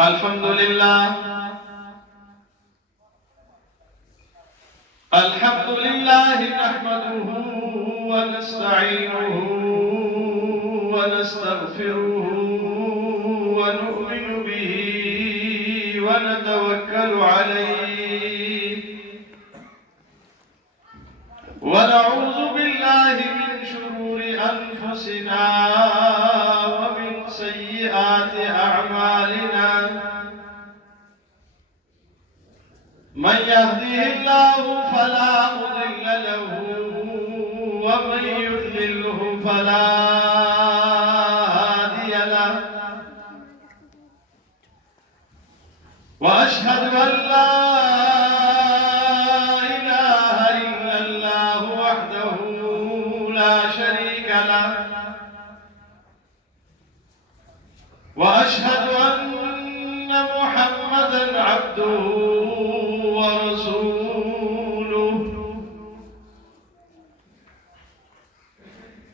الحمد لله الحمد لله نحمده ونستعينه ونستغفره ونؤمن به ونتوكل عليه ونعوذ بالله من شرور أنفسنا ومن سيئات أعمالنا من يهده الله فلا مضل له ومن يضلله فلا هادي له وأشهد أن لا إله إلا الله وحده لا شريك له وأشهد أن محمدًا عبده ورسوله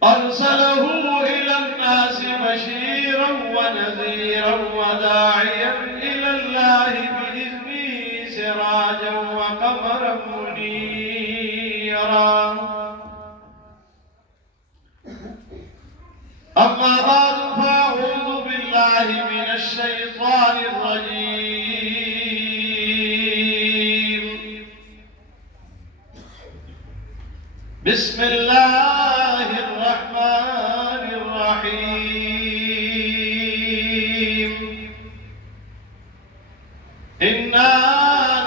أرسله إلى الناس بشيرًا ونذيرًا وداعيًا إلى الله بإذنه سراجًا وقمرًا منيرًا أما بعد فأعوذ بالله من الشيطان الرجيم بسم الله الرحمن الرحيم إنا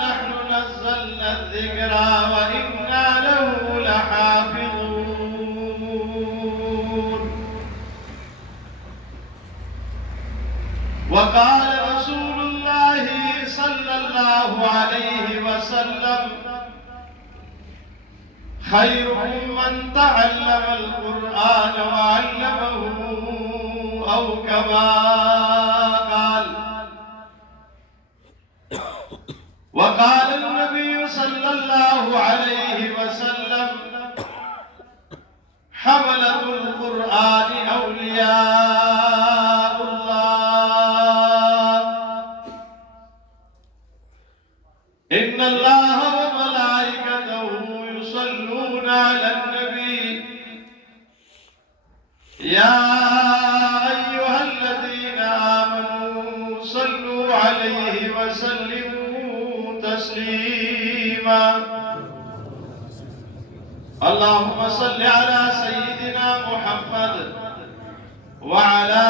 نحن نزلنا الذكر وإنا له لحافظون وقال رسول الله صلى الله عليه وسلم خيركم من تعلم القرآن وعلمه أو كما قال وقال النبي صلى الله عليه وسلم حملة القرآن أولياء الله إن الله وملائكته يصلون على النبي يا أيها الذين آمنوا صلوا عليه وسلموا تسليما اللهم صل على سيدنا محمد وعلى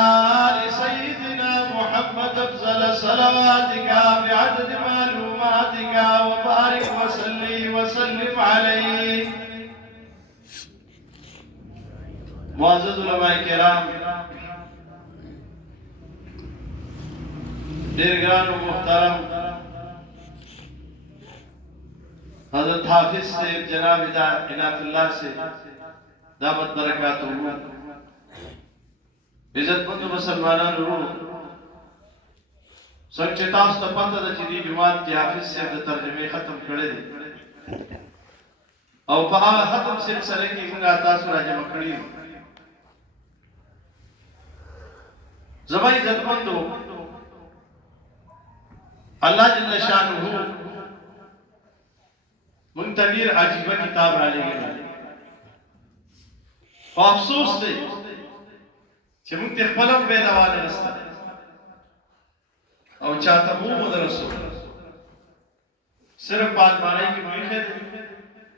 آل سيدنا محمد أفضل صلواتك بعدد معلوماتك وبارك وسلم عليه معزز علماء کرام دیرگان و محترم حضرت حافظ سے جناب عنایت اللہ سے دامت برکاتہ عزت مند مسلمانان ورونو څنګه چې تاسو ته پته ده چې دې جماعت کې حافظ صاحب د ترجمه ختم کړی دی او په هغه ختم سلسله کې موږ تاسو راجمع کړی یو زما عزت مندو الله جل شانه موږ ته ډیر عجیب کتاب را لګیږي خو افسوس دی چې موږ ته خپل پیداوار نشته او چاته مو مدرسو صرف بال باندې کې وایي خیر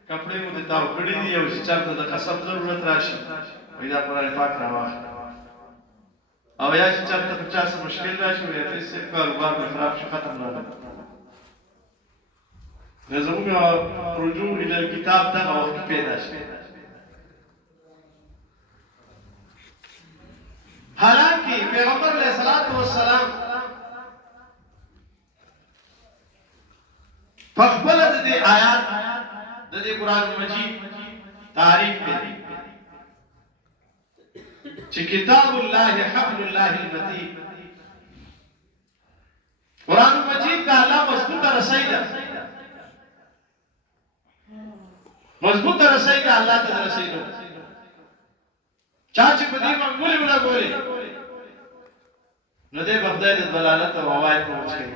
کپڑے مو دتاو کړی دی او چې چاته د قسم ضرورت راشي وای دا قرآن پاک راوخ او یا چې چاته په چا څه مشکل راشي وای په څه کاروبار به خراب شي ختم نه ده زموږ رجوع الى الكتاب دا وخت پیدا شي حالانکه پیغمبر علیه الصلاۃ والسلام فقبل دې آیات د دې قران مجید تعریف کوي چې کتاب الله حبل الله المتین قران مجید دا الله مضبوطه رسیدا مضبوطه رسیدا الله ته رسیدو چا چې په دې منګولې ولا ګولې نو دې بخدای د دلالت او وای پوښ کوي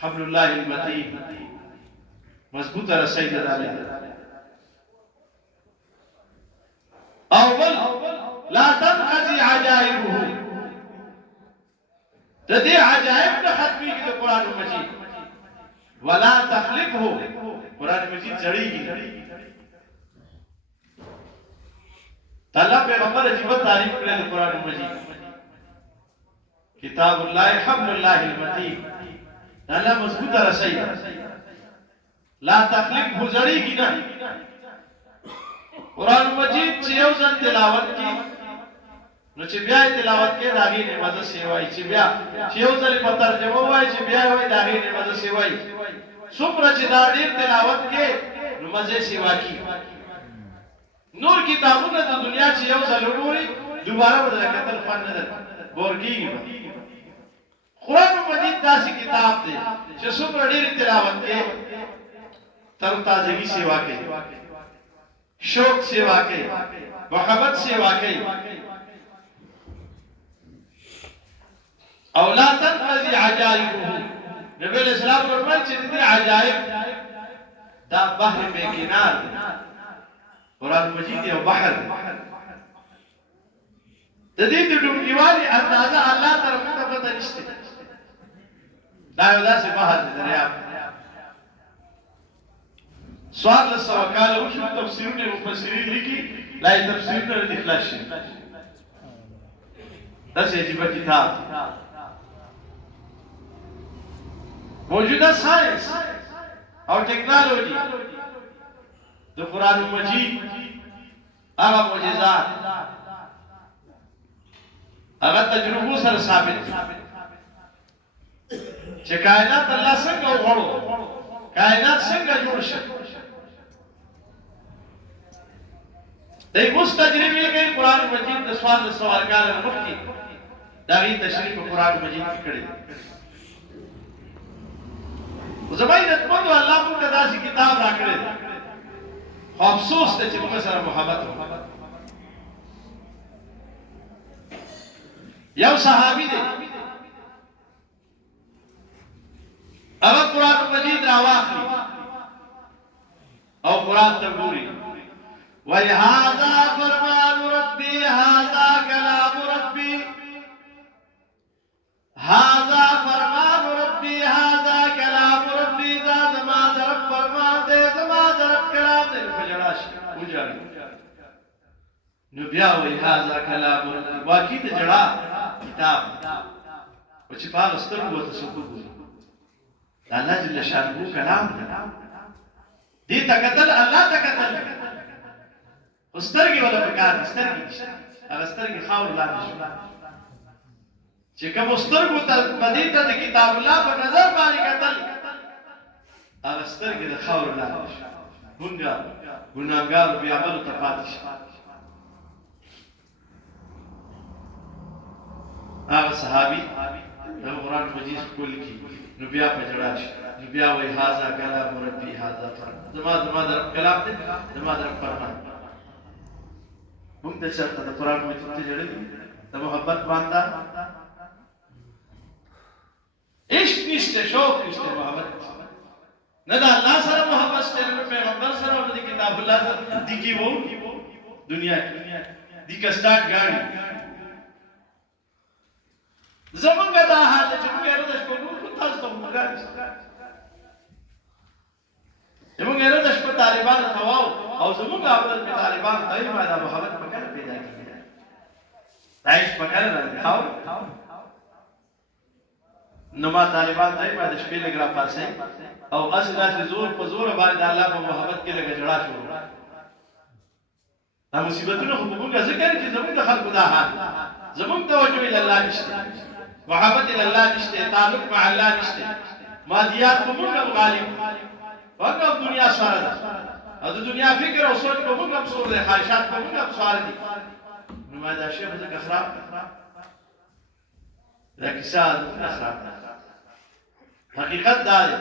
حبل الله المتين مضبوطه رسید داله اول لا تنقضي عجائبه د دې عجائب نه ختمي کې د قران مجید ولا تخلقه قران مجید جړیږي الله پیغمبر عجیب تعریف کړل د قران مجید کتاب الله حبل الله المتين الله مضبوطه رسید لا تخلقه جړیږي نه قران مجید چې یو ځل تلاوت کی نو چې بیا تلاوت کې داغي نه مزه سیوای چې بیا چې یو ځل په ترجمه وای چې بیا وای داغي نه مزه سیوای څومره چې دا ډیر تلاوت کې نو مزه سیوا کی نور کتابونه د دنیا چې یو ځل وګوري دوباره بدل کتل فن نه ده ورګیږي قران مجید داسې کتاب دی چې څومره ډیر تلاوت کې تر تازگی سیوا کوي شوق سیوا کوي محبت سیوا کوي او لا تنقضي عجائبه نبی اسلام فرمایي چې دې عجائب دا بحر بے کنار قران مجید یو بحر د دې د ډوبېوالي اندازه الله طرف ته پته نشته دا یو داسې بحر دی دریاب سوال له سوال او شو تفسیرونه مفسرین لیکي لا تفسیرونه د اخلاص شي دا څه عجیب کتاب موجوده ساينس او ټیکنالوژي د قران مجید هغه معجزات هغه تجربو سره ثابت چې کائنات الله څنګه وغوړو کائنات څنګه جوړ شو دای مستجربی کوي قران مجید د سوال کال مخکي دا غي تشریح په قران مجید کې کړی زمایت مونږ الله موږ ته داسې کتاب راکړی خو افسوس ته چې موږ سره محبت وکړو یو صحابي دی هغه قران مجید راواخلي او قران ته ګوري وای هاذا فرمان ربي هاذا كلام ربي هاذا فرمان ربي هاذا كلام ربي ذا زما رب فرمان دے زما رب کلام دے فجڑاش وجاړي نو بیا وای هاذا كلام ربي واقعي ته جڑا کتاب او چې په سترګو ته سکو ګوري الله جل شانه کلام دې تکتل الله تکتل سترګې ولا پکار سترګې هغه سترګې خاور لاندې شو چې کوم سترګو ته بدی ته د کتاب الله په نظر باندې کتل هغه سترګې د خاور لاندې شو مونږه ګناګار بیا عمل ته پاتې شو هغه صحابي د قران مجید کول کی نو بیا په جړا شي نو بیا وای هاذا کلام ربي هاذا فرمان زما در کلام دې زما در فرمان موږ د چرته د قران مجید ته جوړې د محبت باندې عشق نشته شوق نشته محبت نه دا الله سره محبت شته نو پیغمبر سره او د کتاب الله سره دي کی وو دنیا دي کا سٹارټ گاڑی زمونږ دا حال چې موږ یې د شپې تاسو ته وګورئ زمونږ یې د شپې طالبان تواو او زمونږ اول په طالبان دایمه دا محبت په کله پیدا کیږي دایښ په کله راځي نو ما طالبان دایمه د شپې لګرا پاسه او اصله زور په زور باندې الله په محبت کې لګا جړا شو دا مصیبتونه خو موږ ذکر چې زمونږ د خلکو دا حال زمونږ توجه الى الله نشته محبت الى الله نشته تعلق مع الله نشته مادیات په موږ غالب وګو دنیا سره ده او د دنیا فکر او سوچ په موږ هم سور ده خواهشات په موږ هم سوال دي نو ما دا شی په ځکه خراب دا کیسه خراب حقیقت دا دی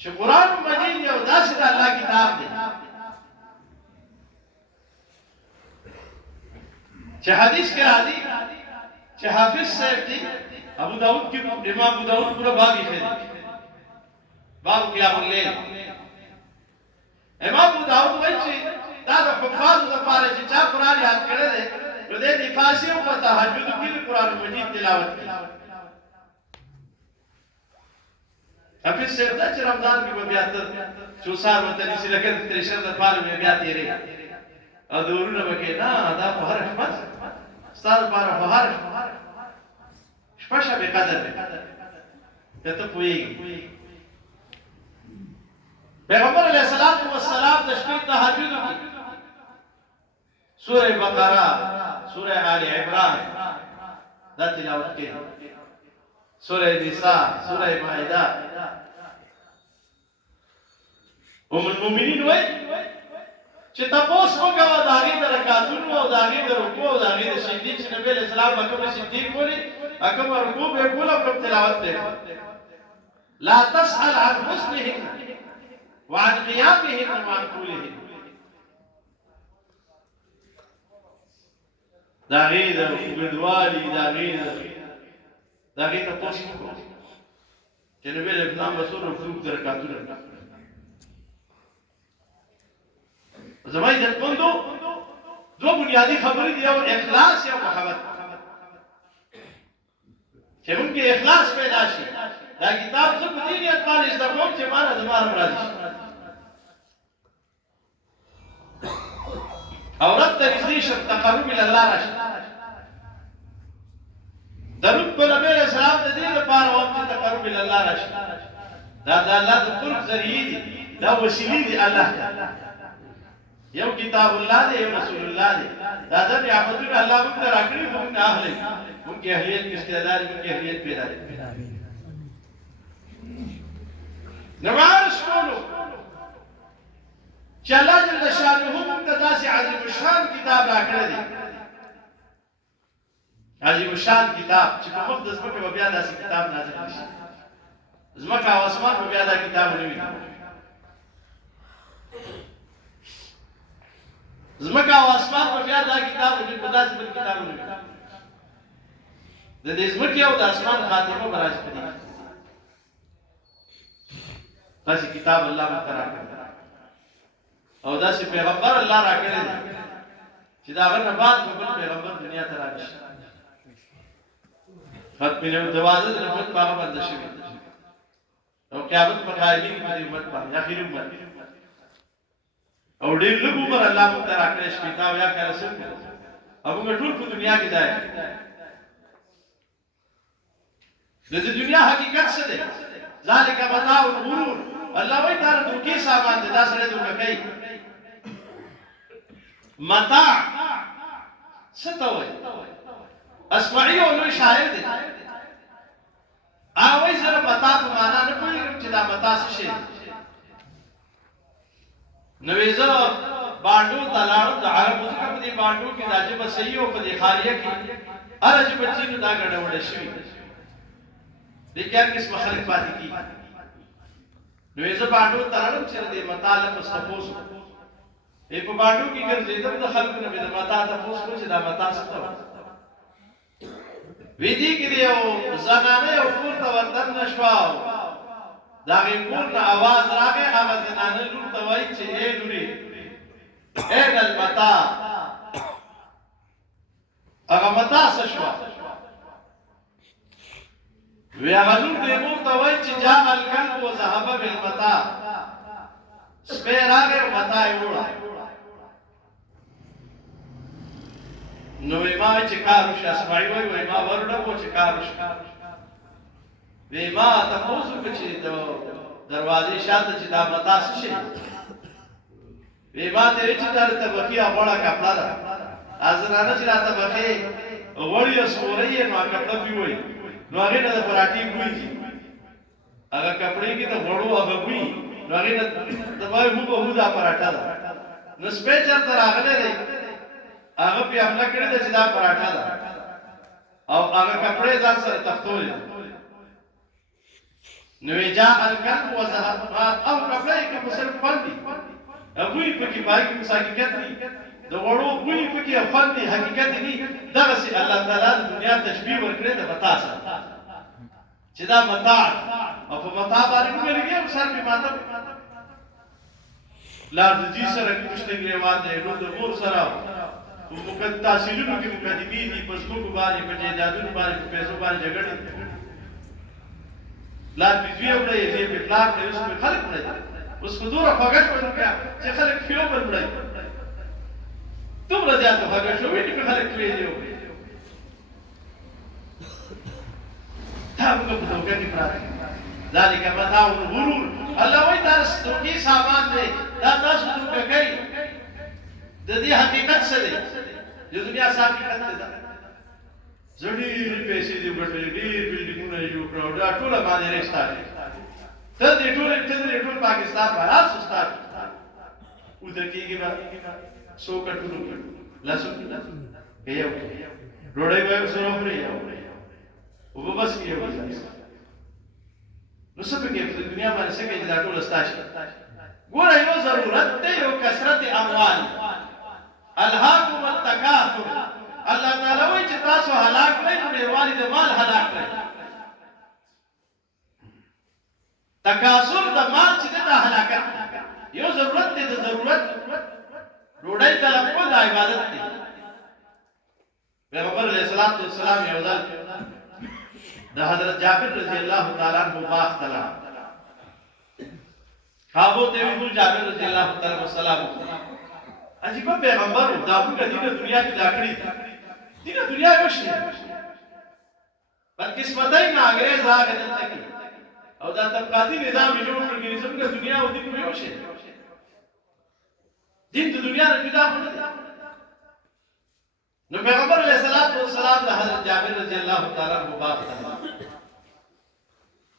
چې قران مجید یو داسې د الله کتاب دی چې حدیث کې راځي چې حافظ صاحب دی ابو داود کې امام ابو داود پورا باب یې خېل باب قیام الليل امام ابو داود وایي چې دا د حفاظ لپاره چې چا قرآن یاد کړی دی نو دې د فارسی او تهجد کې قرآن مجید تلاوت کوي حافظ صاحب دا چې رمضان کې بیا تر چوسار وته نشي لکه ترشر د پال بیا تیرې او دورونه وکي نه دا په هر شپه ستاسو لپاره په هر شپه به قدر ته ته پوېږي پیغمبر علیہ الصلوۃ والسلام د شپې تهجد کې سورہ بقرہ سورہ آل عمران دا تلاوت کې سورہ نساء سورہ مائدہ ام المؤمنین وای چې تاسو وګورئ دا غي د رکعاتونو او دا غي د رکوع او دا غي د سجدي چې نبی اسلام وکړي سجدي کولی اکم رکوع به کوله او تلاوت ده لا تسأل عن حسنهن وعن قيامهن وعن طولهن دا غي د ګډوالي دا غي تاسو وګورئ چې نبی اسلام رسول رکوع د رکعاتونو زمای در پوندو دو بنیادی خبرې دی او اخلاص او محبت چې موږ کې اخلاص پیدا شي دا کتاب څه په دې نیت باندې زده کوم چې مانه زماره راځي او رب ته نږدې شم تقرب الى الله راشي درود په نبی رسول الله د دې لپاره وخت تقرب الى الله راشي دا د الله د قرب ذریعہ دي دا وسیله دي الله یو کتاب الله دی یو رسول الله دی دا د نعمتونو الله موږ ته راکړي موږ نه اهل موږ کې اهلیت کې استعداد موږ کې اهلیت پیدا دي نماز کولو چې الله جل شانه موږ ته داسې عظیم الشان کتاب راکړی دی عظیم الشان کتاب چې په مخ د ځمکې په بیا داسې کتاب نازل نشي ځمکه او اسمان په بیا دا کتاب نه وي زمکه او اسمان په بیا دا کتاب دې په داسې بل کتابونه د دې زمکه او د اسمان خاتمه براج پدې داسې کتاب الله متعال او داسې پیغمبر الله راکړي چې دا غره بعد بل پیغمبر دنیا ته راغی ختم نه دروازه د نبوت په باندې شي او قیامت په قایمین کې د امت په اخر امت او ډېر لږ عمر الله مونږ ته راکړی شپېته اویا کاله څوک او موږ ټول په دنیا کې ځای د دې دنیا حقیقت څه دی ذالک متاع الغرور الله وایي دا دوکې سامان دي دا سره دوکه کوي متاع څه ته وایي اسمعي او لوی شاعر دی هغه وایي زه متاع په معنا نه پوهېږم چې دا متاع څه شی نویزه باندو تلاړو د عربو څخه په دې باندو کې راځي په صحیح او په دې خالیه کې ارج بچینو دا غړ وړ شي دې کې کیس مخالف پاتې کی نویزه باندو تلاړو چې دې مطالب تاسو په باندو کې ګرځیدل د خلکو نه د متا تاسو چې دا متا څه ویدی کې یو زنانه او پورته وردن نشواو دا غیبون آواز راغی هغه زنانه لور ته وایي چې اے لوري اے المتا هغه متا څه شو وی هغه لور دې مور ته وایي چې جاء الکلب وذهب بالمتا سپه راغی او متا یې وړه نو ما چې کارو شاسمای وای ما ورډه کو چې کارو وی ما تاسو په چې دروازې شاته چې دا متا شي وی ما ته چې دا ته بخي اغوړه کپلا ده ازرانه چې راته بخي وړي سورې نو کپلا پیوي نو هغه نه پراټي ګوي هغه کپړې کې ته وړو هغه ګوي نو هغه نه دبای هو به دا پراټا ده نو سپېچر تر هغه دی هغه په حمله کړی چې دا پراټا ده او هغه کپړې ځان سره تختولې نو جاء الكلب وذهب او کپړې کې مسل پاندي ابوی په کې پای کې مساکیت نه د وړو بوی پکې خوند دی حقیقت دی دغسې الله تعالی د دنیا تشبیه ورکړې ده متاع سره چې دا متاع او په متاع باندې موږ لګي او سر په ماته لار د دې سره کوشته ګریوان دی نو د مور سره په تحصیلونو کې مقدمې دي په ځمکو باندې په جایدادونو باندې په پیسو باندې جګړې لار په دوی وړي دې په پلاټ کې اوس په خلک وړي اوس په دوره خوږه شو چې خلک پیو بل وړي دومره زیاته خوږه شو ویني په خلک کې دی دا موږ په دوګه کې پراته ذالک متاع الغرور الله وایي دا ستوګي سامان دی دا تاسو دوګه کوي د دې حقیقت څه دی د دنیا حقیقت دی زړې پیسې دی ګټلې ډېر بلډینګونه جوړ کړو دا ټول باندې رښتا دي ته دې ټول پاکستان باندې سستار و د کېږي با سو کټو لاسو یو روړې وای سره پرې یو او بس کې یو نو څه په کې د دنیا باندې څه کې دا ټول استاشي ګوره یو ضرورت دی یو کثرت اموال الهاکم التکاثر الله تعالی وایي چې تاسو هلاک کړئ نو ډېروالي د مال هلاک کړئ تکاثر د مال چې د هلاکت یو ضرورت دی د ضرورت ډوډۍ طلب کول د عبادت دی پیغمبر علیه الصلاۃ والسلام یو ځل د حضرت جابر رضی الله تعالی عنہ باغ تلا خوابو ته ویل جابر رضی الله تعالی عنہ سلام عجیب پیغمبر دا په دې دنیا کې داخلي دې دنیا وشي بل قسمتای نه انګريز راغی دلته کې او دا طبقاتي نظام جوړ کړی چې څنګه دنیا او دې په وشي دین د دنیا نه جدا نه نو پیغمبر علیه الصلاۃ والسلام د حضرت جابر رضی الله تعالی عنہ باغ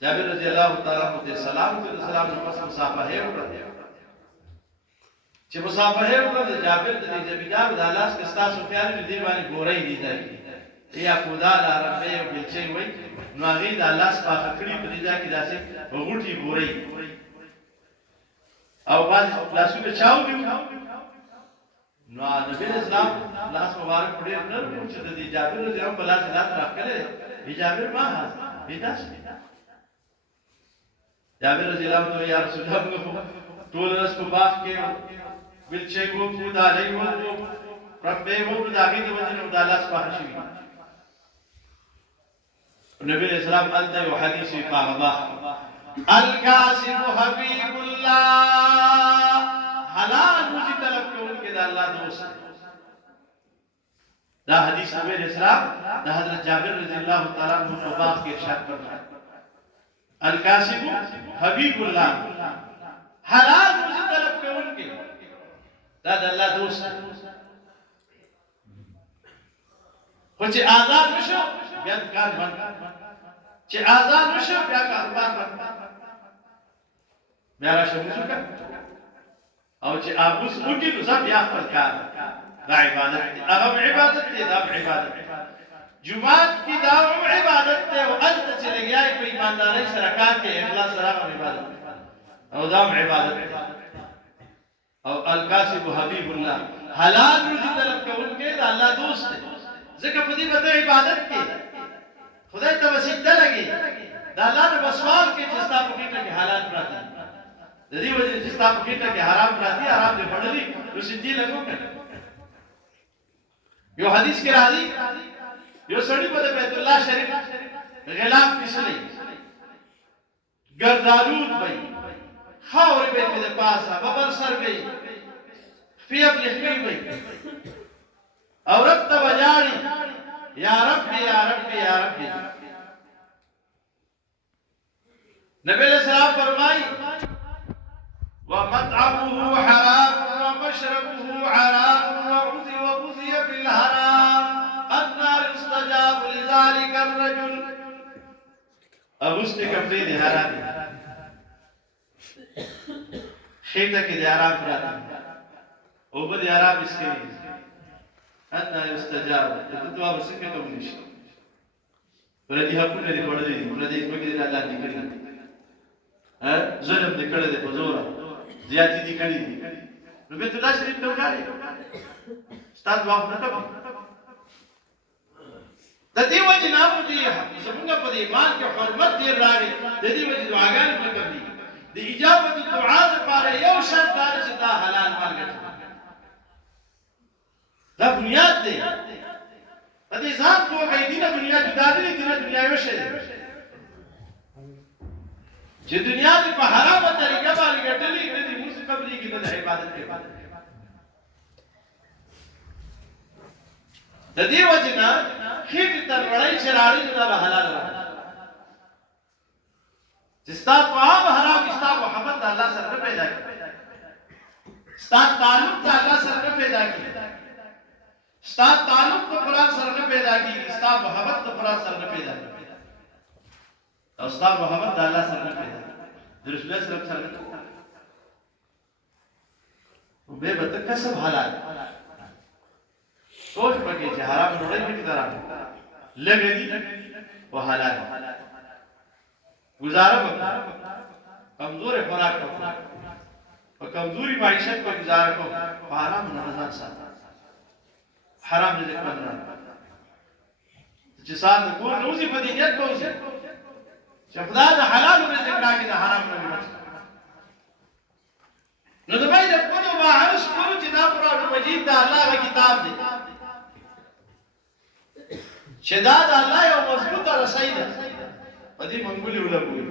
جابر رضی الله تعالی عنہ ته سلام کړ سلام نو پس مصافحه وکړه چې مصافحه وکړه جابر د دې زمیدار د الله څخه تاسو خیال دې باندې ګورې دي ځای یا خدا د عربی او بلچې وای نو هغه د الله څخه کړی په دې ځای کې داسې وګټي ګورې او باز لاسونه چاو دی نو نبی اسلام لاس مبارک پړې نه چې د جابر رضی الله تعالی عنہ راکړي جابر ما بیداش جابر رضی الله عنه یا رسول الله ټول رس په باغ کې بلچې وو په دالای وو ربې وو په داګه د وجه د الله سبحانه شي نبی اسلام انته یو حدیث قاغبا القاسم حبیب الله حلال روزي طلب کوونکې د الله دوست دا حدیث نبی اسلام د حضرت جابر رضی الله تعالی عنہ په باغ کې ارشاد فرمایي القاسم حبیب الله حلال روزي طلب کوونکې دا د الله دوست خو چې آزاد وشو بیا کار بند چې آزاد وشو بیا کاروبار بند بیا راشه وشو او چې ابوس وګي نو ځم بیا خپل کار دا عبادت دی هغه عبادت دی دا عبادت جمعات کی دا عبادت دی او انت چې لګیای په ایماندارۍ سره کار کې اخلاص سره عبادت او دا عبادت دی او الکاسب حبیب الله حلال روزي طلب کوونکې دا الله دوست دی ځکه په دې باندې عبادت کې خدای ته وسیله لګي دا الله په سوال کې چې تاسو په کې حلال پراته د دې وجه چې تاسو په کې حرام پراته حرام دې پړلې نو سجدي لګو یو حدیث کې راځي یو سړی په بیت الله شریف غلاف پسلې ګردالود وای خاورې به په پاسه ببر سر گئی فی خپل خپل وای او رب ته وجاړي یا رب یا رب یا رب نبی علیہ السلام فرمای ومطعمه حرام ومشربه حرام وغذي بالحرام النار استجاب لذلك الرجل ابوست کپڑے دي حرام خیته کې دي حرام پراته او به دي حرام اسکي حتى يستجاب تدعو بسكه کومش پر دې حقونه دې وړلې پر دې کومې دې الله دې کړی ظلم دې کړی دې په زور زیاتی دې کړی نو بیت الله شریف ته وګورئ استاد واخ نه کوي د دې وجه نه په دې زمونږ په دې ایمان کې حرمت ډیر راغی د دې وجه دعاګانې نه کوي د اجابت دعا لپاره یو شرط دا چې دا حلال مال ګټي دا بنیاد دی د دې ځان کوه دینه دنیا جدا دي دینه دنیا یو شی چې دنیا په حرامه طریقه باندې ګټلې د دې موږ قبرې کې د عبادت کې د دې وجه نه خېټ تر وړای چې راړي دا حلال راځي چې ستا په عام حرام ستا محبت د الله سره نه پیدا کړي ستا تعلق د الله سره نه پیدا کړي ستا تعلق د قرآن سره نه پیدا کړي ستا محبت د قرآن سره نه پیدا کړي او ستا محبت د الله سره نه پیدا کړي د رسول الله سره سره او به بت کسب حلال سوچ پکې چې حرام نه وي کړه لګې دي او حلال گزاره وکړه کمزور خوراک وکړه او کمزوري معیشت په گزاره کو حرام نه ځان ساتي حرام دې کړنه چې سات کور نوځي په دې نیت کوځي چې خدای د حلال رزق راکړي د حرام نه بچي نو د باید په نو ما هر څه چې دا قرآن مجید د الله کتاب دی چې دا د الله یو مضبوطه رسۍ ده په دې منګولي ولګوي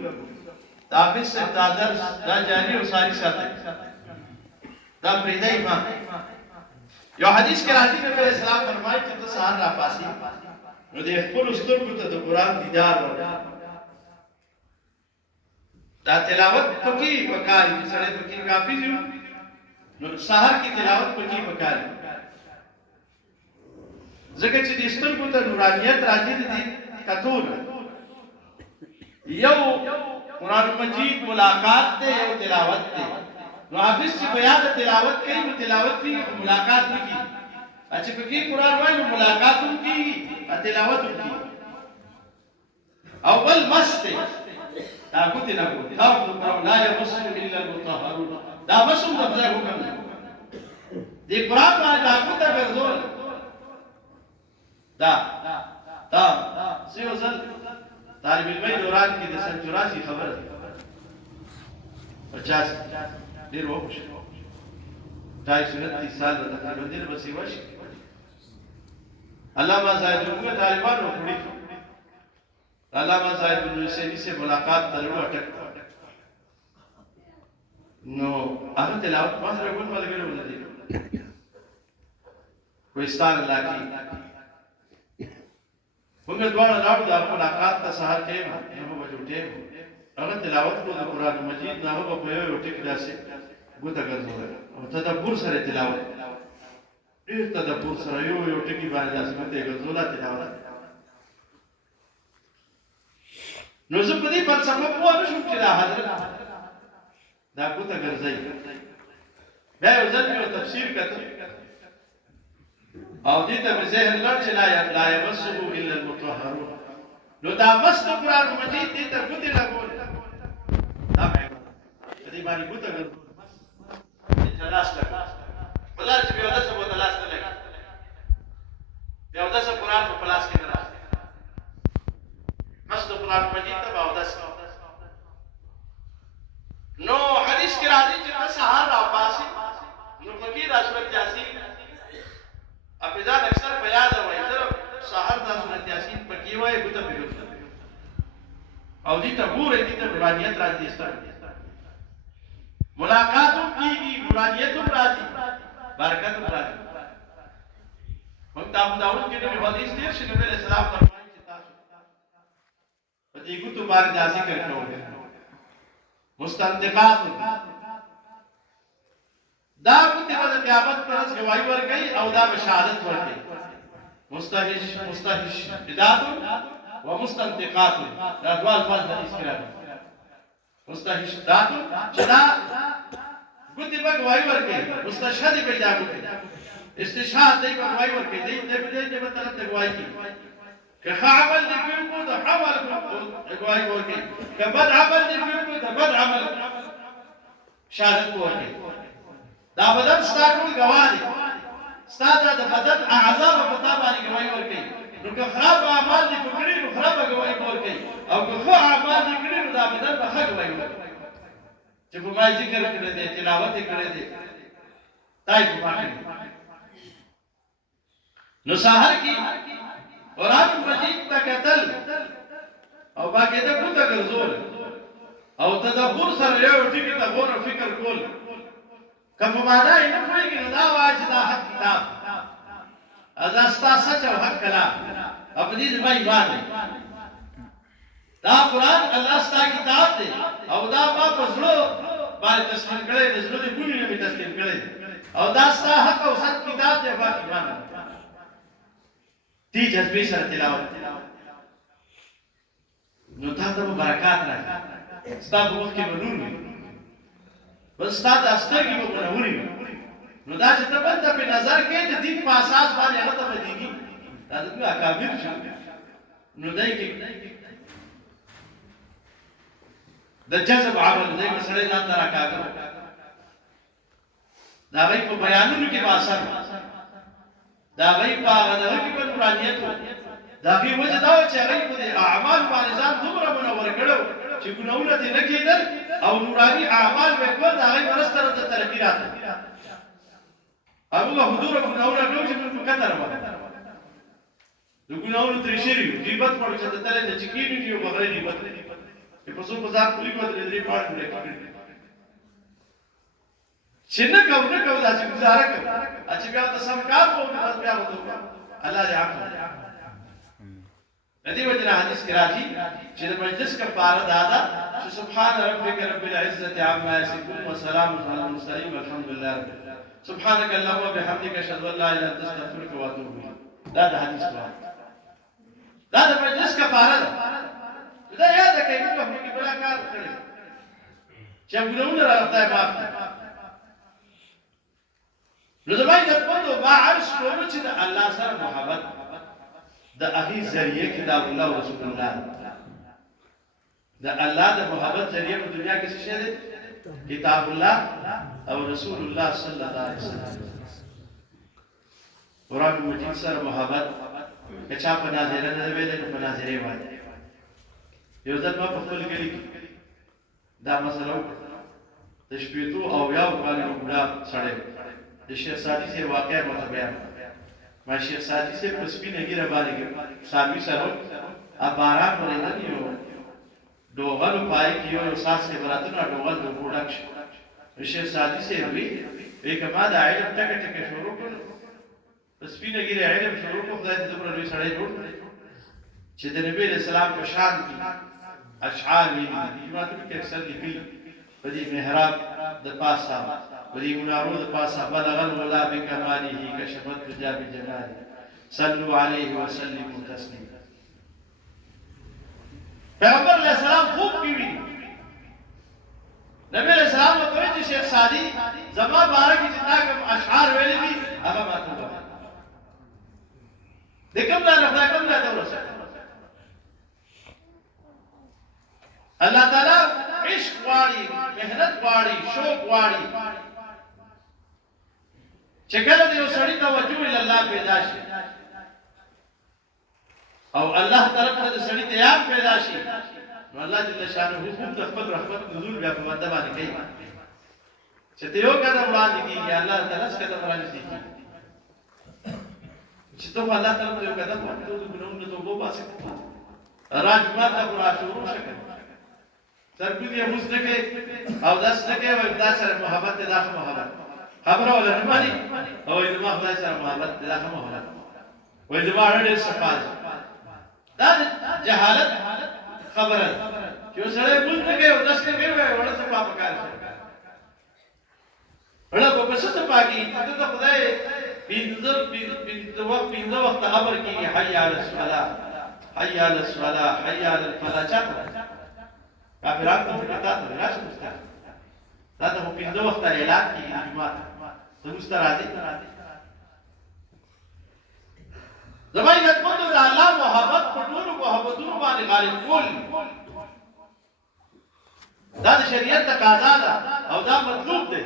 دا حافظ صاحب دا درس دا جاری او ساری ساتي دا پریدای ما یو حدیث کې راځي نبی اسلام فرمایي چې ته سحر را پاسي نو د خپل سترګو ته د قرآن دیدار ورکړه دا تلاوت پکې وکړي سره پکې کافي دی نو سحر کې تلاوت پکې وکړي ځکه چې د سترګو ته نورانیت راځي دي کتون یو قرآن مجید ملاقات ته یو تلاوت ته نو حافظ چې بیا د تلاوت کوي نو تلاوت کی ملاقات نه کی چې پکې قرآن وایي ملاقات هم کی تلاوت هم کی اول مست دا کوته نه کوته او لا يمس الا المطهرون دا مسوم د خدای حکم دی دی قرآن باندې دا کوته ګرځول دا سیو ځل طالب علمي دوران کې د 84 خبره 50 ډیر وښه 230 سال د تقریبا دې بسې وشي علامہ زاهد موږ طالبانو وکړي علامہ زاهد بن حسینی سے ملاقات تلو اٹک نو هغه تلاوت ما سره ګول ملګری ولدي کوهستان علاقې موږ دواړه لاړو د ملاقات ته سهار کې نو وجوټه هغه تلاوت کو د قرآن مجید نه هغه په یو ټکی داسې ګوته ګرځول او تدبر سره تلاوت ډېر تدبر سره یو ټکی باندې داسې ګوته ګرځول تلاوت نو زه په دې فلسفه پوه نه شوم چې دا حضرت دا ګوته ګرځي بیا یو ځل یو تفسیر کته او دې ته ذهن لړ چې لا يمسه الا المطهرون نو دا مست قرآن مجید دې ته ګوته لګول دا دې باندې ګوته ګرځي تلاش لګا بلار چې یو داسه په تلاش نه لګا یو داسه قرآن په پلاس کې نه راځي مست قرآن مجید ته باو داس نو حدیث کې راځي چې سحر را پاسي نو فقیر اشرف یاسین اپیزان اکثر په یاد وای زه سحر د سورۃ یاسین په کې وای ګوته پیږم او دې ته ګورې دې ته روحانيت راځي ستاسو ملاقاتو کیږي روحانيت راځي برکت راځي وخت ابو داود کې د حدیث دی چې نبی اسلام فرمایي چې تاسو په دې ګوتو باندې دا ذکر کوئ مستنطقات دا ګوتې په قیامت پر ورځ گواہی ورکړي او دا بشارت ورکړي مستهش بدات و مستنطقات دا ډول الفاظ د اسلام مستهش بدات چې دا ګوتې په گواہی ورکړي مستشهد پیدا کوي استشهاد دی په گواہی ورکړي دې په طرف ته گواہی کوي که عمل دې کوو دا عمل گواہی ورکړي که بد عمل دې کوو دا بد عمل شهادت ورکړي دا بدن ستاسو گواهی ستاسو د بدن اعضاء په تا باندې گواہی ورکړي نو که خراب اعمال دې کړی نو خراب گواہی ورکړي او که ښه اعمال دې کړی نو دا بدن به ښه گواہی ورکړي چې په ما ذکر کړی دی تلاوت کړی دی دای په ما کړی نو سحر کی قرآن مجید تا قتل او باقی دا بوتا گرزول او تدبر سر یو ټکی ته غور فکر کول کفه معنا یې نه پوهیږي نو دا واجب دا حق کتاب اذا ستا سچ او حق کلام په دې ایمان دا قرآن الله ستا کتاب دی او دا ما په زړه باندې تسلیم کړی د زړه دی ګونی نه تسلیم کړی او دا ستا حق او سچ کتاب دی په ایمان دې جذبې سره تلاوت نو تا ته برکات راځي ستا په وخت کې نور وي بس ستا د استرګې په نوري نو دا چې ته بنده په نظر کې د دین په اساس باندې هغه ته بدیږي دا د اکابر شو نو دای کې د جذب عمل دای په سره ځان تر اکابر دا وی په بیانونو کې واسه دا وی په هغه کې په نورانیت دا به وجه دا چې هغه په اعمال باندې ځان دومره منور کړو چې ګناونه دې نه کېدل او نوراني اعمال وکړ دا هغه ورستره د ترقی راته هغه حضور په ګناونه کړو چې په کتر و د ګناونه ترې شری غیبت پر چې د تل د چکینې یو بغیر غیبت په څو په ځان پوری کوته دې پاړ کړی چې نه کو دا چې گزاره کړ چې بیا د سم کار کوو بس بیا وته الله دې عفو ندی وجه حدیث کې راځي چې د مجلس کفاره دادا چې سبحان ربک رب العزه عما یصفون وسلام علی المرسلین والحمد لله سبحانك اللهم وبحمدك اشهد ان لا اله الا انت استغفرك واتوب اليك دا د حدیث وایي دا د مجلس کفاره ده دا یاد کړئ موږ هم کې بلا کار کړی چې ګورونه راځي معاف نو زمای د پوندو ما عرش کوو چې د الله سره محبت د اخی ذریعہ کتاب الله او رسول الله د الله د محبت ذریعہ په دنیا کې څه دی کتاب الله او رسول الله صلی الله علیه وسلم قرآن مجید سره محبت کچا په نازله نه ویل په نازله وایي یو ځل په خپل کې دا مسله د شپېتو او یو کال وګړه سره د شیخ سادی سے واقعہ مته بیان ما شیخ سادی سے پسپینه ګیره باندې سامي سره ا باران ورېدل یو دوغل پای کیو احساس کې براتنه دوغل د پروډکټ شیخ سادی سے وی کما د علم ټک ټک شروع کړ پسپینه ګیره علم شروع کړ خدای دې پر لوی سړی جوړ چې د نبی اسلام په شان کې اشعار ویلي دي ما ته کې اکثر لیکلي په دې محراب د پاسه ودي منارو د پاسه بلغ الولا بکماله کشفت حجاب جلاله صلوا عليه وسلموا تسلیما پیغمبر علیہ السلام خوب کیوی نبی علیہ السلام ته چې شیخ سادی زما بارک چې تا کوم اشعار ویلي دي هغه ماته د کوم نه کوم نه ورسره الله تعالی عشق واړي مهنت واړي شوق واړي چې کله دې وسړی توجه ال الله پیدا شي او الله طرف ته سړی ته یاد پیدا شي نو الله جل شانه حکم د خپل رحمت نزول بیا په ماده باندې کوي چې ته یو قدم وړاندې کیږي الله تعالی څخه قدم وړاندې کیږي چې ته الله تعالی یو قدم وړاندې ته ګناونه توبه باسي راجمات د شروع شکه تربیت یې مستکه او داس نه او دا سره محبت داخله محبت خبره ولا نه مانی او دې ما خدای سره محبت داخله محبت وې دې ما اړه صفات دا جهالت خبره چې سره مستکه او داس نه کوي ولا څه پاپ کار ولا په څه ته پاکي ته خدای پینځه وخت خبر کیږي حي علی الصلاه حي علی الصلاه حي علی الفلاح کافرات ته پتا ته راشه مستا دا ته په پینځه وخت اعلان کیږي جمعه ته مستا راځي زمای د کوم د الله محبت په ټول محبتونو باندې غالب کول دا د شریعت تقاضا ده او دا مطلوب دی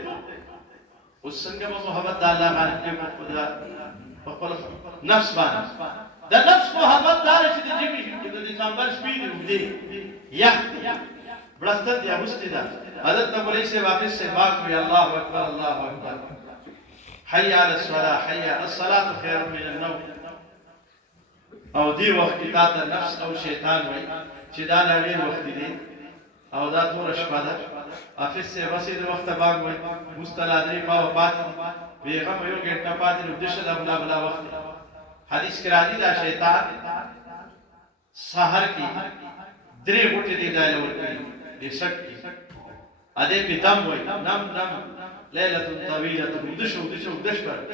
والسنگ محبت دا اللہ غالب کے خدا خپل نفس باندې دا نفس محبت دار چې د جمی د دسمبر شپې دی یا بلستر دی اوستي دا حضرت نبی سے واپس سے بات ہوئی اللہ اکبر اللہ اکبر حي على الصلاه حي الصلاه خير من النوم او دی وخت تا ته نفس او شیطان وای چې دا نه وخت دی او دا تور شپه ده افس سے وسید وخت باغ وای مستلادری پاو پات بیغم یو ګټه پات نو دشه دا بلا بلا وخت حدیث کرا دی دا شیطان سحر کی درې غټې دی دا ورته دي شک اده په دم وای نم نم ليله طويله دشو پر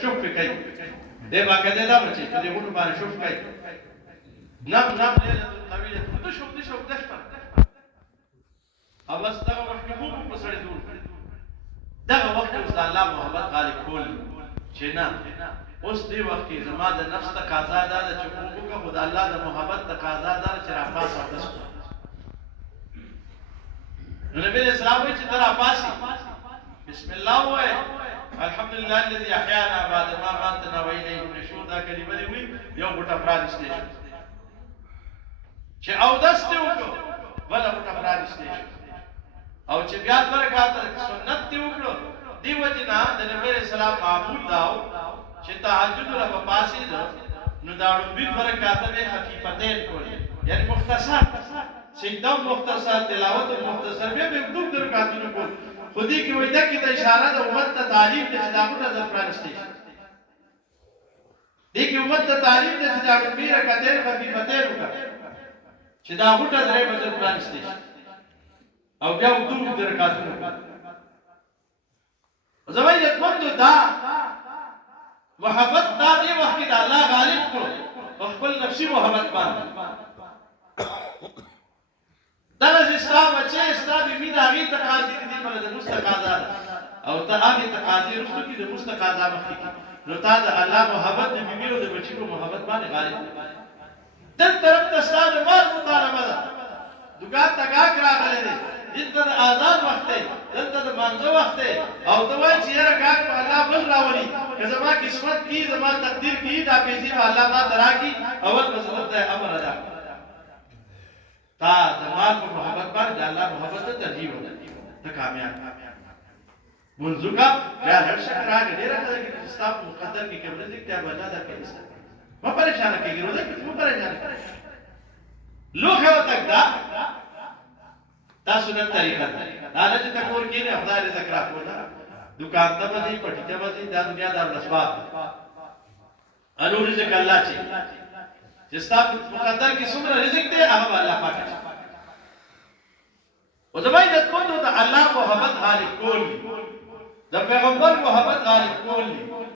شوف کوي دې باقاعده دا بچي په دې غټو باندې شوف کوي نم ليله طويله دشو پر اوس دا وخت په مو په سړی دور دا وخت اوس الله محمد غالب کول چې نه اوس دی وخت کې زما د نفس تقاضا ده چې کومه خدای الله د محبت تقاضا ده چې را پاس اوس نبی اسلام وی چې ترا پاسي بسم الله وای الحمد لله الذي احيانا بعد ما ماتنا واليه النشور دا کلمه دی وی یو ګټه پرانستې چې او دسته وکړو ولا ګټه پرانستې او چې بیا برکات سنت دی وکړو دی وجنا د نبی اسلام معمول داو چې تهجد را په پاسي نو دا وړي برکات به خفیفتین کول یعنی مختصر سیدم مختصر تلاوت مختصر به دوه درکاتونه کول خودی کی وای دا کی ته اشاره د امت ته تعلیم ته صداقت نظر پرانستی دی کی امت ته تعلیم ته صداقت میرا کتل خفیفتین وکړه چې دا غټه درې نظر پرانستی او بیا دوه درکاتونه زوایت مند دا محبت دا دی وخت دا الله غالب کړو خپل نفسي محبت باندې دا اسلام چې اسلام می دا غي تقاضي دي په د مستقاضا او ته هغه تقاضي رسو کې د مستقاضا مخکې نو تا د الله محبت د بیبي او د بچو محبت باندې غالب دل طرف ته ستاسو مال مطالبه ده دغه تګاک راغله دي دلته آزاد وخت دی دلته د مانځه وخت دی او ته وایي چې یاره کاک په الله بل راولي که زما قسمت کی زما تقدیر کی دا پیسې به الله ما ترا کی اول په ضرورت امر ادا تا د مال په محبت باندې الله محبت ته ترجیح ورکړي ته کامیاب منځو کا بیا هر څه راغی ډیر راځي چې ستاسو مقدر کې کمره دي ته بنا ده پیسې ما پریشان کیږي روزه کې مو پریشان لوخه وتک دا سنت طریقه ده دا نه چې تکور کې نه خدای رزق راکولا دکان ته باندې پټی ته باندې دا دنیا دا اسباب انو رزق الله چې ستاسو مقدر کې څومره رزق دی هغه الله پاک او دا باید کوته د الله محبت غالب کول د پیغمبر محبت غالب کول